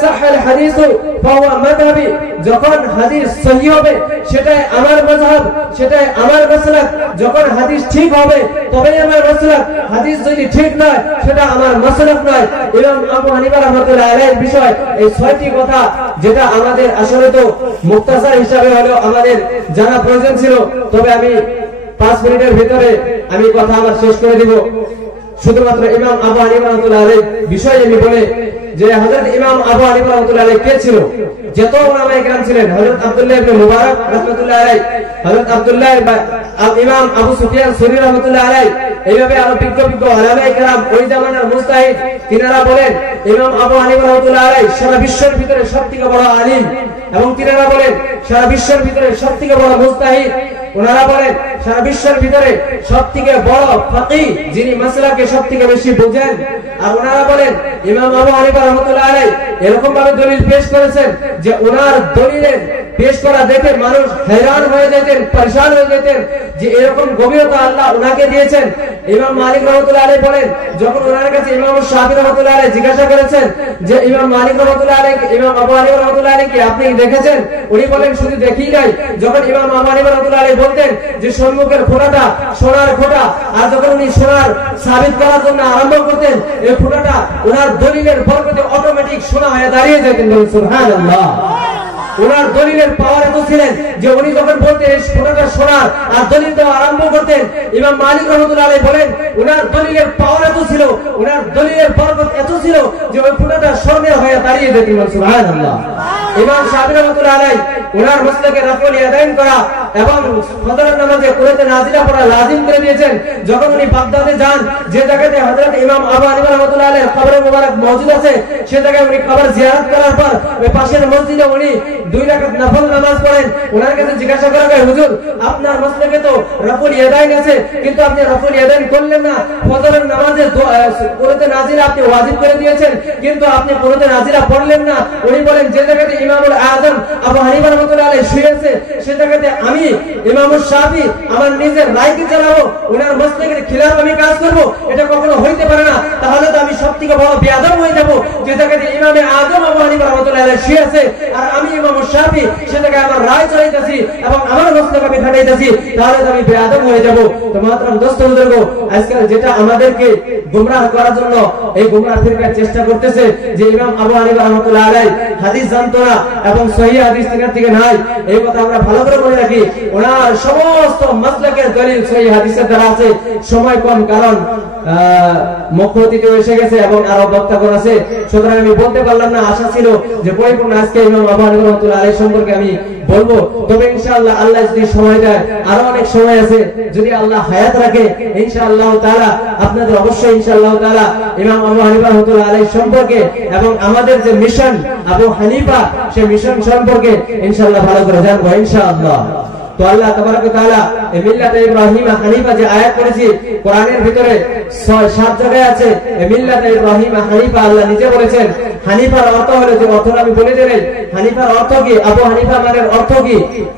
সাহাল হাদিসু ফাহুয়া মাযহাবি, যখন হাদিস সহিহ হবে সেটাই আমার মাযহাব, সেটাই আমার মাসলাক। যখন হাদিস ঠিক হবে তবেই আমার মাসলাক, হাদিস যদি ঠিক নয় সেটা আমার মাসলাক নয়। ইমাম আবু হানিফা রাহমাতুল্লাহ আলাইহির বিষয় এই 6টি কথা, যেটা আমাদের আসলে তো মুখতাসার হিসাবে হলো আমাদের জানা প্রয়োজন ছিল, তবে আমি 5 মিনিটের ভিতরে আমি কথা আমার শেষ করে দিব। শুধুমাত্র ইমাম আবু হানিফা রাহমাতুল্লাহ আলাইহির বিষয়ে আমি বলে যে হযরত ইমাম আবু হানিফা রাহমাতুল্লাহ আলাইহি কে ছিল, যত উলামায়ে কেরাম ছিলেন, হযরত আব্দুল্লাহ ইবনে মুবারক রাহমাতুল্লাহ আলাইহি, হযরত আব্দুল্লাহ ইমাম আবু সুফিয়ান সুরি রাহমাতুল্লাহ আলাইহি, এইভাবে আরো বিজ্ঞ উলামায়ে কেরাম ওই জামানার মুজতাহিদ, তিনারা বলেন ইমাম আবু হানিফা রাহমাতুল্লাহ আলাইহি সারা বিশ্বের ভিতরে সবথেকে বড় আলিম, এবং তিনারা বলেন সারা বিশ্বের ভিতরে সবথেকে বড় মুজতাহিদ। ওনারা বলেন সারা বিশ্বের ভিতরে সবথেকে বড় ফাকিহ, যিনি মাসলাকে সবথেকে বেশি বুঝেন। আর ওনারা বলেন ইমাম আবু হানিফা রাহমাতুল্লাহ আলাইহি এরকম ভাবে দলিল পেশ করেছেন যে ওনার দলিলের পেশ করা দেখে মানুষ हैरान হয়ে যেতেন, পরেশান হয়ে যেতেন যে এরকম গভীরতা আল্লাহ ওনাকে দিয়েছেন। ইমাম মালিক রাহমাতুল্লাহ আলাইহি বলেন যখন ওনার কাছে ইমাম শাফি রাহমাতুল্লাহ আলাইহি জিজ্ঞাসা করেছেন যে ইমাম মালিক রাহমাতুল্লাহ আলাইহি ইমাম আবু হানিফা রাহমাতুল্লাহ আলাইহি কি আপনি দেখেছেন, উনি বলেন শুধু দেখি নাই। যখন ইমাম আবু হানিফা রাহমাতুল্লাহ আলাইহি বলতেন যে সম্মুখের ফোঁটাটা সোনার ফোঁটা, আর যখন উনি সোনার সাবিত করার জন্য আরম্ভ করতেন এই ফোঁটাটা ওনার দলিলের বরকতে অটোমেটিক সোনা হয়ে দাঁড়িয়ে যেতেন। সুবহানাল্লাহ। ওনার দলিলের পাওয়ার এত ছিলেন যে উনি যখন বলতেন ফোঁটাটা সোনার আর দলিল দেওয়া আরম্ভ করতেন, ইমাম মালিক রাহমাতুল্লাহ আলাইহি বলেন ওনার দলিলের পাওয়ার এত ছিল, ওনার দলিলের বরকত এত ছিল যে ওই ফোঁটাটা স্বর্ণের হয়ে দাঁড়িয়ে যেতেন। সুবহানাল্লাহ। ইমাম শাফি রাহমাতুল্লাহ আলাইহি ওনার মাসলাকে রাফুল ইয়াদাইন করা এবং ফজরের নামাজে কুরাতে নাজিলা পড়া লাজিম করে দিয়েছেন। যখন উনি বাগদাদে যান, যে জায়গাতে হযরত ইমাম আবু হানিফা রাহমাতুল্লাহ আলাইহির কবরে মোবারক মওজুদ আছে, সে জায়গায় উনি কবর জিয়ারত করার পর ওই পাশের মসজিদে উনি 2 রাকাত নফল নামাজ পড়েন। ওনার কাছে জিজ্ঞাসা করা হয় হুজুর আপনার মাসলাকে তো রাফুল ইয়াদাইন আছে, কিন্তু আপনি রাফুল ইয়াদাইন করলেন না, ফজরের নামাজে কুরাতে নাজিলা আপনি ওয়াজিব করে দিয়েছেন, কিন্তু আপনি কুরাতে নাজিলা পড়লেন না। উনি বলেন যে জায়গাতে ইমামুল আযম আবু হানিফা রাহমাতুল্লাহ আলাইহি শুয়ে আছে সে জায়গাতে আমি ইমাম শাফি আমার নিজের রায়কে চালাবো, ওনার মাসলাকের খিলাফ আমি কাজ করব, এটা কখনো হইতে পারে না। তাহলে তো আমি সবথেকে বড় বেয়াদব হয়ে যাব। যে জায়গাতে ইমামে আযম আবু হানিফা রাহমাতুল্লাহ আলাইহি শুয়ে আছে আর আমি ইমাম শাফি সে জায়গায় আমার রায় চালাইতেছি এবং আমার মাসলাক আমি খাটাইতেছি, তাহলে তো আমি বেয়াদব হয়ে যাব। তো মাত্র দোস্ত বুজুর্গ, আজকাল যেটা আমাদেরকে গোমরাহ করার জন্য এই গোমরাহ ফিরকার চেষ্টা করতেছে যে ইমাম আবু হানিফা রাহমাতুল্লাহ আলাইহি হাদিস জানতো না এবং সহিহ হাদিস তিনার থেকে নাই, এই কথা আমরা ভালো করে মনে রাখি। ওনার সমস্ত মাসলাকের দলিল সহিহ হাদিসের দ্বারা আছে। সময় কম, কারণ মুখ্য অতিথি এসে গেছে এবং আরো বক্তাগণ আছে, সুতরাং আমি বলতে পারলাম না। আশা ছিল যে পরিপূর্ণ আজকে ইমাম আবু হানিফা রাহমাতুল্লাহ আলাইহি সম্পর্কে আমি বলবো, তবে ইনশাআল্লাহ আল্লাহ যদি সময় দেয় আরো অনেক সময় আছে, যদি আল্লাহ হায়াত রাখে ইনশাআল্লাহ তাআলা আপনাদের অবশ্যই ইনশাআল্লাহ তাআলা ইমাম আবু হানিফা রাহমাতুল্লাহ আলাইহি সম্পর্কে এবং আমাদের যে মিশন আবু হানিফা সেই মিশন সম্পর্কে ইনশাআল্লাহ ভালো করে জানবো ইনশাআল্লাহ। তো আল্লাহ তাবারক ওয়া তাআলা এই মিল্লাতে ইব্রাহিম হানিফা যে আয়াত করেছি কোরআনের ভিতরে 7 জায়গায় আছে। এই মিল্লাতে ইব্রাহিম হানিফা আল্লাহ নিজে বলেছেন। হানিফার অর্থ হলো, যে অর্থটা আমি বলে দেই, হানিফার অর্থ কি, আবু হানিফা মানে অর্থ কি?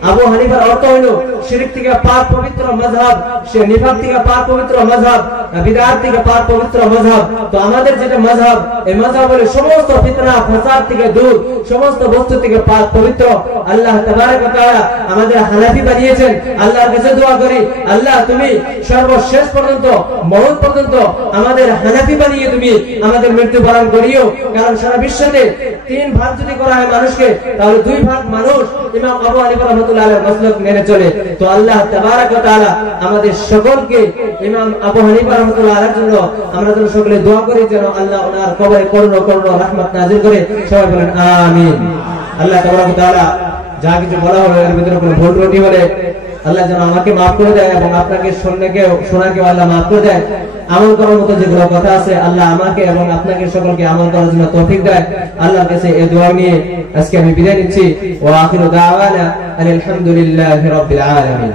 আবু হানিফার অর্থ হলো শিরক থেকে পাক পবিত্র মাযহাব, সে নিফাক থেকে পাক পবিত্র মাযহাব, বিদআত থেকে পাক পবিত্র মাযহাব। তো আমাদের যেটা মাযহাব, এই মাযহাব হলো সমস্ত ফিতনা ফাসাদ থেকে দূর, সমস্ত বস্তু থেকে পাক পবিত্র। আল্লাহ তাবারক ওয়া তাআলা আমাদের হানাফি বানিয়েছেন। আল্লাহর কাছে দোয়া করি, আল্লাহ তুমি সর্বশেষ পর্যন্ত মওত পর্যন্ত আমাদের হানাফি বানিয়ে তুমি আমাদের মৃত্যুবরণ করিও। কারণ সারা বিশ্বতে 3 ভাগ যদি করা হয় মানুষকে, তাহলে 2 ভাগ মানুষ ইমাম আবু হানিফা রাহমাতুল্লাহ আলাইহির মাসলাক মেনে চলে। তো আল্লাহ তাবারক ওয়া তাআলা আমাদের সকলকে ইমাম আবু হানিফা রাহমাতুল্লাহ আলাইহির জন্য আমরা যেন সকলে দোয়া করি যেন আল্লাহ ওনার কবরে করুণা রহমত নাযিল করে। সবাই বলেন আমিন। আল্লাহ তাবারক ওয়া তাআলা যা কিছু বলা হলো এর ভিতরে কোনো ভুল ত্রুটি হলে আল্লাহ যেন আমাকে মাফ করে দেয় এবং আপনাকে শোনাকেও আল্লাহ মাফ করে দেয়। আমল করার মতো যেগুলো কথা আছে আল্লাহ আমাকে এবং আপনাকে সকলকে আমল করার জন্য তৌফিক দেয়। আল্লাহর কাছে এই দোয়া নিয়ে আজকে আমি বিদায় নিচ্ছি। ওয়া আখিরু দাওয়ানা আলহামদুলিল্লাহি রাব্বিল আলামিন।